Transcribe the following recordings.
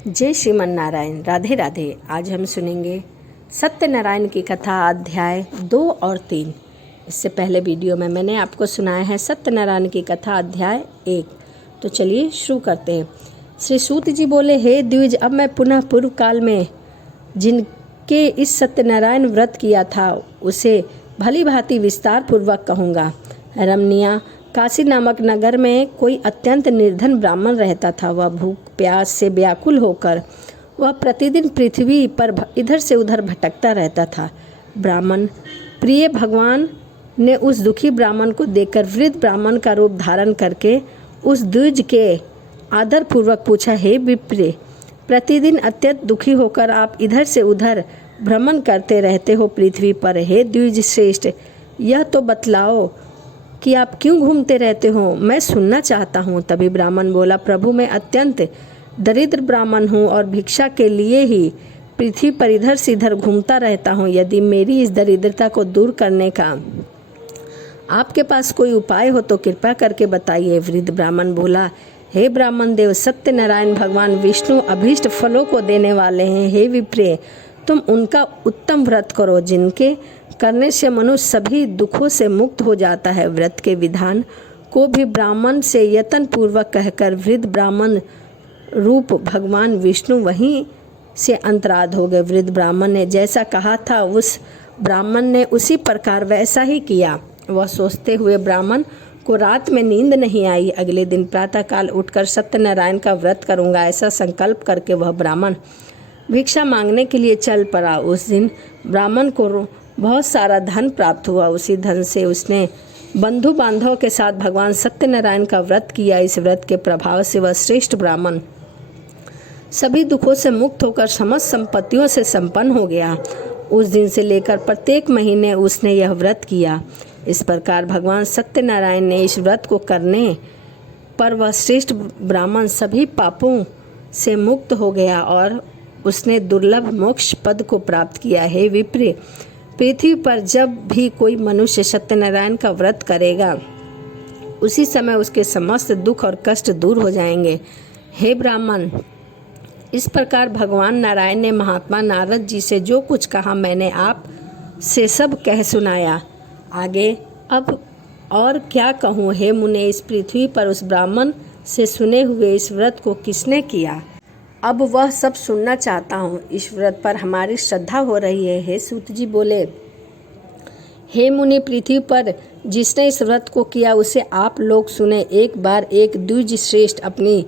जय श्रीमन नारायण। राधे राधे। आज हम सुनेंगे सत्यनारायण की कथा अध्याय 2 और 3। इससे पहले वीडियो में मैंने आपको सुनाया है सत्यनारायण की कथा अध्याय 1। तो चलिए शुरू करते हैं। श्री सूत जी बोले, हे द्विज, अब मैं पुनः पूर्व काल में जिनके इस सत्यनारायण व्रत किया था उसे भली भांति विस्तार पूर्वक कहूँगा। रमणीय काशी नामक नगर में कोई अत्यंत निर्धन ब्राह्मण रहता था। वह भूख प्यास से व्याकुल होकर वह प्रतिदिन पृथ्वी पर इधर से उधर भटकता रहता था। ब्राह्मण प्रिय भगवान ने उस दुखी ब्राह्मण को देखकर वृद्ध ब्राह्मण का रूप धारण करके उस द्विज के आदर पूर्वक पूछा, हे विप्र, प्रतिदिन अत्यंत दुखी होकर आप इधर से उधर भ्रमण करते रहते हो पृथ्वी पर। हे द्विज श्रेष्ठ, यह तो बतलाओ कि आप क्यों घूमते रहते हो, मैं सुनना चाहता हूँ। तभी ब्राह्मण बोला, प्रभु, मैं अत्यंत दरिद्र ब्राह्मण हूँ और भिक्षा के लिए ही पृथ्वी पर इधर से इधर घूमता रहता हूँ। यदि मेरी इस दरिद्रता को दूर करने का आपके पास कोई उपाय हो तो कृपा करके बताइए। वृद्ध ब्राह्मण बोला, हे ब्राह्मण देव, सत्यनारायण भगवान विष्णु अभीष्ट फलों को देने वाले हैं। हे विप्रे, तुम उनका उत्तम व्रत करो, जिनके करने से मनुष्य सभी दुखों से मुक्त हो जाता है। व्रत के विधान को भी ब्राह्मण से यत्न पूर्वक कहकर वृद्ध ब्राह्मण रूप भगवान विष्णु वहीं से अंतराध हो गए। वृद्ध ब्राह्मण ने जैसा कहा था उस ब्राह्मण ने उसी प्रकार वैसा ही किया। वह सोचते हुए ब्राह्मण को रात में नींद नहीं आई। अगले दिन प्रातःकाल उठकर सत्यनारायण का व्रत करूंगा, ऐसा संकल्प करके वह ब्राह्मण भिक्षा मांगने के लिए चल पड़ा। उस दिन ब्राह्मण को बहुत सारा धन प्राप्त हुआ। उसी धन से उसने बंधु बांधव के साथ भगवान सत्यनारायण का व्रत किया। इस व्रत के प्रभाव से वह श्रेष्ठ ब्राह्मण सभी दुखों से मुक्त होकर समस्त संपत्तियों से संपन्न हो गया। उस दिन से लेकर प्रत्येक महीने उसने यह व्रत किया। इस प्रकार भगवान सत्यनारायण ने इस व्रत को करने पर वह श्रेष्ठ ब्राह्मण सभी पापों से मुक्त हो गया और उसने दुर्लभ मोक्ष पद को प्राप्त किया। हे विप्र, पृथ्वी पर जब भी कोई मनुष्य सत्यनारायण का व्रत करेगा उसी समय उसके समस्त दुख और कष्ट दूर हो जाएंगे। हे ब्राह्मण, इस प्रकार भगवान नारायण ने महात्मा नारद जी से जो कुछ कहा मैंने आप से सब कह सुनाया। आगे अब और क्या कहूँ। हे मुने, इस पृथ्वी पर उस ब्राह्मण से सुने हुए इस व्रत को किसने किया, अब वह सब सुनना चाहता हूँ। इस व्रत पर हमारी श्रद्धा हो रही है। हे सूत जी बोले, हे मुनि, पृथ्वी पर जिसने इस व्रत को किया उसे आप लोग सुने। एक बार एक द्विज श्रेष्ठ अपनी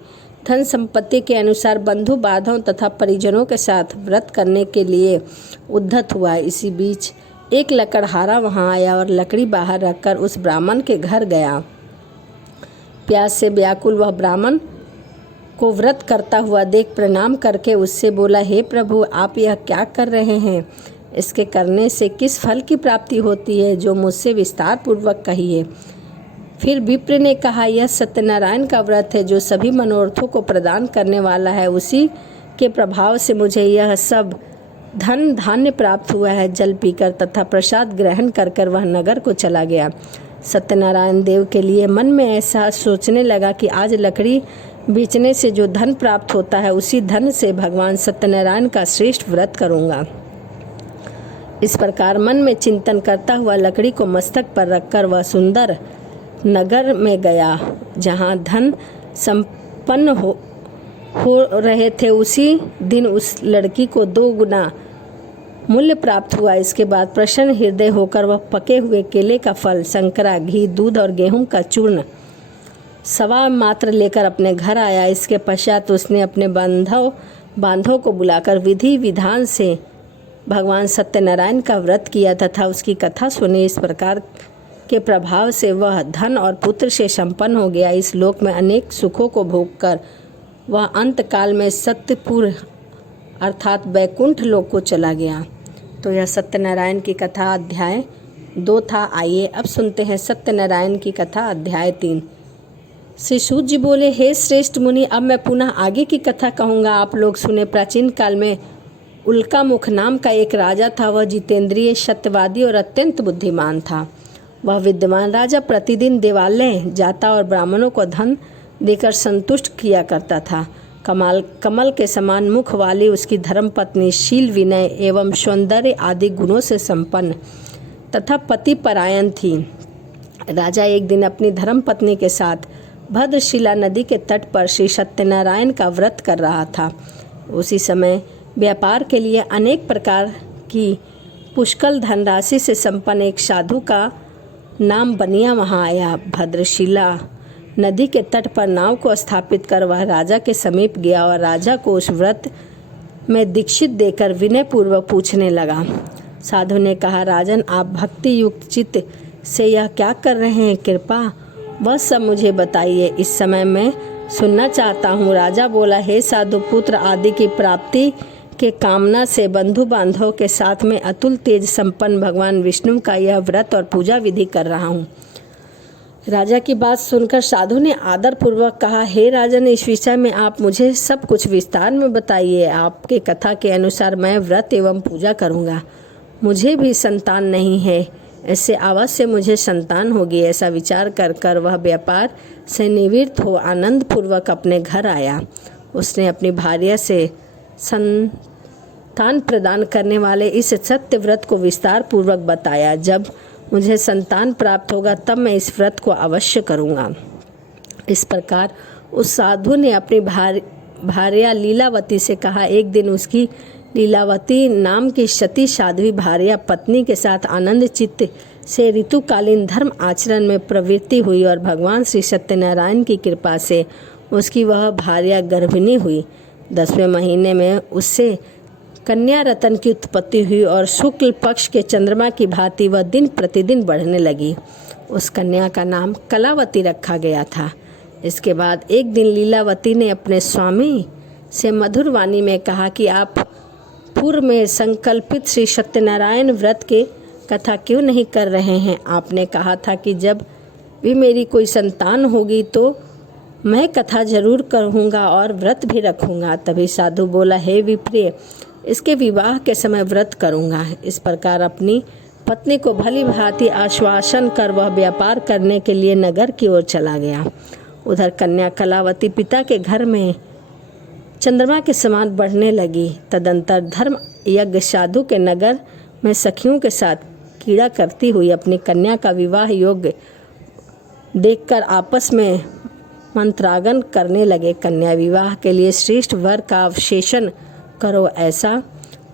धन संपत्ति के अनुसार बंधु बांधव तथा परिजनों के साथ व्रत करने के लिए उद्धत हुआ। इसी बीच एक लकड़हारा वहाँ आया और लकड़ी बाहर रखकर उस ब्राह्मण के घर गया। प्यास से व्याकुल वह ब्राह्मण को व्रत करता हुआ देख प्रणाम करके उससे बोला, हे प्रभु, आप यह क्या कर रहे हैं? इसके करने से किस फल की प्राप्ति होती है, जो मुझसे विस्तार पूर्वक कहिए। फिर विप्र ने कहा, यह सत्यनारायण का व्रत है जो सभी मनोरथों को प्रदान करने वाला है। उसी के प्रभाव से मुझे यह सब धन धान्य प्राप्त हुआ है। जल पीकर तथा प्रसाद ग्रहण कर वह नगर को चला गया। सत्यनारायण देव के लिए मन में ऐसा सोचने लगा कि आज लकड़ी बेचने से जो धन प्राप्त होता है उसी धन से भगवान सत्यनारायण का श्रेष्ठ व्रत करूंगा। इस प्रकार मन में चिंतन करता हुआ लकड़ी को मस्तक पर रखकर वह सुंदर नगर में गया जहां धन संपन्न हो रहे थे। उसी दिन उस लड़की को 2 गुना मूल्य प्राप्त हुआ। इसके बाद प्रसन्न हृदय होकर वह पके हुए केले का फल, संकरा, घी, दूध और गेहूं का चूर्ण सवा मात्र लेकर अपने घर आया। इसके पश्चात उसने अपने बांधव को बुलाकर विधि विधान से भगवान सत्यनारायण का व्रत किया तथा उसकी कथा सुनी। इस प्रकार के प्रभाव से वह धन और पुत्र से संपन्न हो गया। इस लोक में अनेक सुखों को भोगकर वह अंत काल में सत्यपुर अर्थात वैकुंठ लोक को चला गया। तो यह सत्यनारायण की कथा अध्याय 2 था। आइए अब सुनते हैं सत्यनारायण की कथा अध्याय 3। श्री सूत जी बोले, हे श्रेष्ठ मुनि, अब मैं पुनः आगे की कथा कहूँगा, आप लोग सुने। प्राचीन काल में उल्कामुख नाम का एक राजा था। वह जितेंद्रिय, सत्यवादी और अत्यंत बुद्धिमान था। वह विद्वान राजा प्रतिदिन देवालय जाता और ब्राह्मणों को धन देकर संतुष्ट किया करता था। कमल के समान मुख वाली उसकी धर्मपत्नी शील, विनय एवं सौंदर्य आदि गुणों से संपन्न तथा पति परायण थी। राजा एक दिन अपनी धर्मपत्नी के साथ भद्रशिला नदी के तट पर श्री सत्यनारायण का व्रत कर रहा था। उसी समय व्यापार के लिए अनेक प्रकार की पुष्कल धनराशि से संपन्न एक साधु का नाम बनिया वहाँ आया। भद्रशिला नदी के तट पर नाव को स्थापित कर वह राजा के समीप गया और राजा को उस व्रत में दीक्षित देकर विनय पूर्वक पूछने लगा। साधु ने कहा, राजन, आप भक्ति युक्त चित्त से यह क्या कर रहे हैं? कृपा वह सब मुझे बताइए, इस समय मैं सुनना चाहता हूँ। राजा बोला, हे साधु, पुत्र आदि की प्राप्ति के कामना से बंधु बांधवों के साथ में अतुल तेज संपन्न भगवान विष्णु का यह व्रत और पूजा विधि कर रहा हूँ। राजा की बात सुनकर साधु ने आदर पूर्वक कहा, हे राजन, इस विषय में आप मुझे सब कुछ विस्तार में बताइए। आपके कथा के अनुसार मैं व्रत एवं पूजा करूँगा। मुझे भी संतान नहीं है, ऐसे अवश्य मुझे संतान होगी। ऐसा विचार कर कर वह व्यापार से निवृत्त हो आनंद पूर्वक अपने घर आया। उसने अपनी भार्या से संतान प्रदान करने वाले इस सत्य व्रत को विस्तार पूर्वक बताया। जब मुझे संतान प्राप्त होगा तब मैं इस व्रत को अवश्य करूँगा। इस प्रकार उस साधु ने अपनी भार्या लीलावती से कहा। एक दिन उसकी लीलावती नाम की सती साध्वी भार्या पत्नी के साथ आनंद चित्त से ऋतुकालीन धर्म आचरण में प्रवृत्ति हुई और भगवान श्री सत्यनारायण की कृपा से उसकी वह भार्या गर्भिणी हुई। 10वें महीने में उससे कन्या रतन की उत्पत्ति हुई और शुक्ल पक्ष के चंद्रमा की भांति वह दिन प्रतिदिन बढ़ने लगी। उस कन्या का नाम कलावती रखा गया था। इसके बाद एक दिन लीलावती ने अपने स्वामी से मधुर वाणी में कहा कि आप पूर्व में संकल्पित श्री सत्यनारायण व्रत के कथा क्यों नहीं कर रहे हैं? आपने कहा था कि जब भी मेरी कोई संतान होगी तो मैं कथा जरूर करूँगा और व्रत भी रखूँगा। तभी साधु बोला, हे विप्रिय, इसके विवाह के समय व्रत करूँगा। इस प्रकार अपनी पत्नी को भली भांति आश्वासन कर वह व्यापार करने के लिए नगर की ओर चला गया। उधर कन्या कलावती पिता के घर में चंद्रमा के समान बढ़ने लगी। तदंतर धर्म यज्ञ साधु के नगर में सखियों के साथ कीड़ा करती हुई अपनी कन्या का विवाह योग्य देखकर आपस में मंत्रागन करने लगे। कन्या विवाह के लिए श्रेष्ठ वर का अवशेषण करो, ऐसा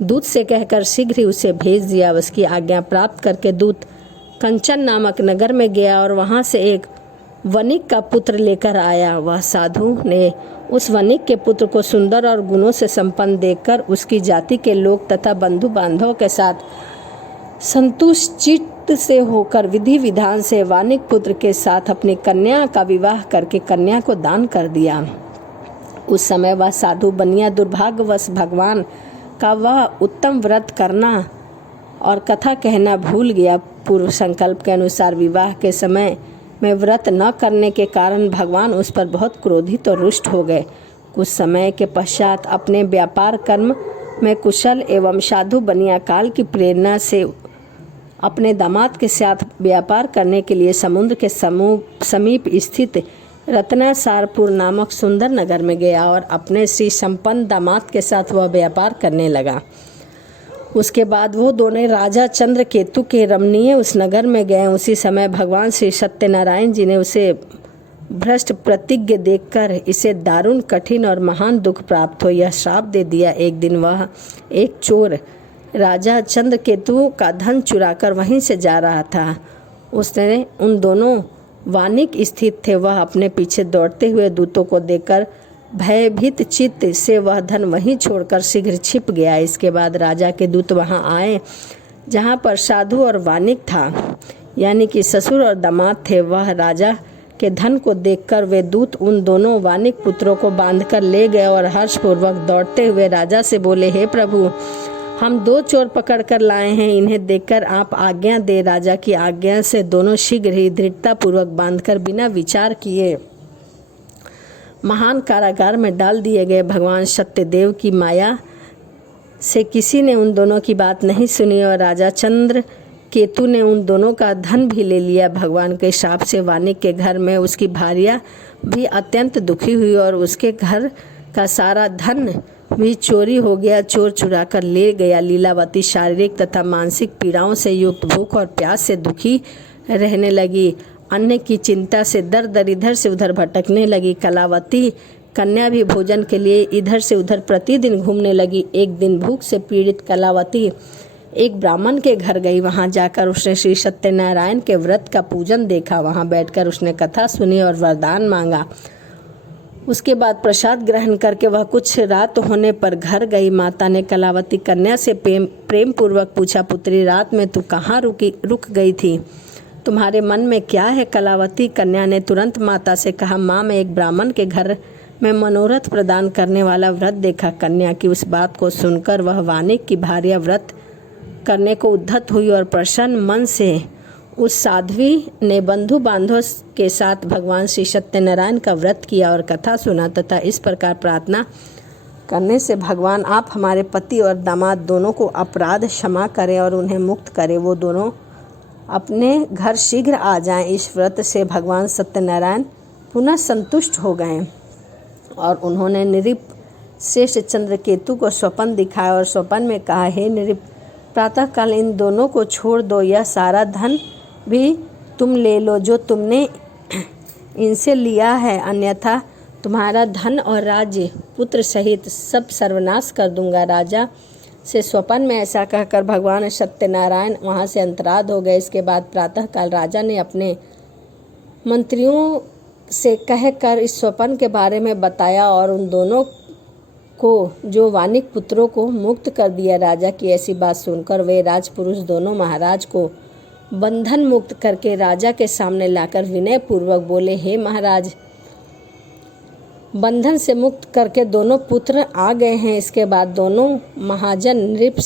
दूत से कहकर शीघ्र ही उसे भेज दिया। उसकी आज्ञा प्राप्त करके दूत कंचन नामक नगर में गया और वहां से एक वणिक का पुत्र लेकर आया। वह साधु ने उस वणिक के पुत्र को सुंदर और गुणों से संपन्न देखकर उसकी जाति के लोग तथा बंधु बांधवों के साथ संतुष्ट चित्त से होकर विधि विधान से वणिक पुत्र के साथ अपनी कन्या का विवाह करके कन्या को दान कर दिया। उस समय वह साधु बनिया दुर्भाग्यवश भगवान का वह उत्तम व्रत करना और कथा कहना भूल गया। पूर्व संकल्प के अनुसार विवाह के समय में व्रत न करने के कारण भगवान उस पर बहुत क्रोधित और रुष्ट हो गए। कुछ समय के पश्चात अपने व्यापार कर्म में कुशल एवं साधु बनिया काल की प्रेरणा से अपने दामाद के साथ व्यापार करने के लिए समुद्र के समीप स्थित रत्नासारपुर नामक सुंदर नगर में गया और अपने श्री संपन्न दामाद के साथ वह व्यापार करने लगा। उसके बाद वो दोनों राजा चंद्रकेतु के रमणीय उस नगर में गए। उसी समय भगवान श्री सत्यनारायण जी ने उसे भ्रष्ट प्रतिज्ञ देखकर इसे दारुण कठिन और महान दुख प्राप्त हो यह श्राप दे दिया। एक दिन वह एक चोर राजा चंद्रकेतु का धन चुराकर वहीं से जा रहा था। उसने उन दोनों वानिक स्थित थे। वह अपने पीछे दौड़ते हुए दूतों को देखकर भयभीत चित्त से वह धन वहीं छोड़कर शीघ्र छिप गया। इसके बाद राजा के दूत वहां आए जहां पर साधु और वानिक था, यानी कि ससुर और दामाद थे। वह राजा के धन को देखकर वे दूत उन दोनों वानिक पुत्रों को बांधकर ले गए और हर्षपूर्वक दौड़ते हुए राजा से बोले, हे प्रभु, हम 2 चोर पकड़ कर लाए हैं, इन्हें देखकर आप आज्ञा दे। राजा की आज्ञा से दोनों शीघ्र ही दृढ़तापूर्वक बांधकर बिना विचार किए महान कारागार में डाल दिए गए। भगवान सत्यदेव की माया से किसी ने उन दोनों की बात नहीं सुनी और राजा चंद्र केतु ने उन दोनों का धन भी ले लिया। भगवान के शाप से वानिक के घर में उसकी भार्या भी अत्यंत दुखी हुई और उसके घर का सारा धन भी चोरी हो गया। चोर चुरा कर ले गया। लीलावती शारीरिक तथा मानसिक पीड़ाओं से युक्त भूख और प्यास से दुखी रहने लगी। अन्न की चिंता से दर दर इधर से उधर भटकने लगी। कलावती कन्या भी भोजन के लिए इधर से उधर प्रतिदिन घूमने लगी। एक दिन भूख से पीड़ित कलावती एक ब्राह्मण के घर गई। वहां जाकर उसने श्री सत्यनारायण के व्रत का पूजन देखा। वहां बैठकर उसने कथा सुनी और वरदान मांगा। उसके बाद प्रसाद ग्रहण करके वह कुछ रात होने पर घर गई। माता ने कलावती कन्या से प्रेम पूर्वक पूछा, पुत्री रात में तू कहाँ रुक गई थी? तुम्हारे मन में क्या है? कलावती कन्या ने तुरंत माता से कहा, माँ मैं एक ब्राह्मण के घर में मनोरथ प्रदान करने वाला व्रत देखा। कन्या की उस बात को सुनकर वह वानिक की भार्या व्रत करने को उद्धत हुई और प्रसन्न मन से उस साध्वी ने बंधु बांधव के साथ भगवान श्री सत्यनारायण का व्रत किया और कथा सुना तथा इस प्रकार प्रार्थना करने से, भगवान आप हमारे पति और दामाद दोनों को अपराध क्षमा करें और उन्हें मुक्त करें। वो दोनों अपने घर शीघ्र आ जाएं। इस व्रत से भगवान सत्यनारायण पुनः संतुष्ट हो गए और उन्होंने नृप श्रेष्ठ चंद्रकेतु को स्वप्न दिखाया और स्वप्न में कहा, हे नृप, प्रातःकाल इन दोनों को छोड़ दो। यह सारा धन भी तुम ले लो जो तुमने इनसे लिया है, अन्यथा तुम्हारा धन और राज्य पुत्र सहित सब सर्वनाश कर दूंगा। राजा से स्वप्न में ऐसा कहकर भगवान सत्यनारायण वहाँ से अंतराध हो गए। इसके बाद प्रातःकाल राजा ने अपने मंत्रियों से कहकर इस स्वप्न के बारे में बताया और उन दोनों को जो वानिक पुत्रों को मुक्त कर दिया। राजा की ऐसी बात सुनकर वे राजपुरुष दोनों महाराज को बंधन मुक्त करके राजा के सामने लाकर विनय पूर्वक बोले, हे महाराज, बंधन से मुक्त करके दोनों पुत्र आ गए हैं। इसके बाद दोनों महाजन नृप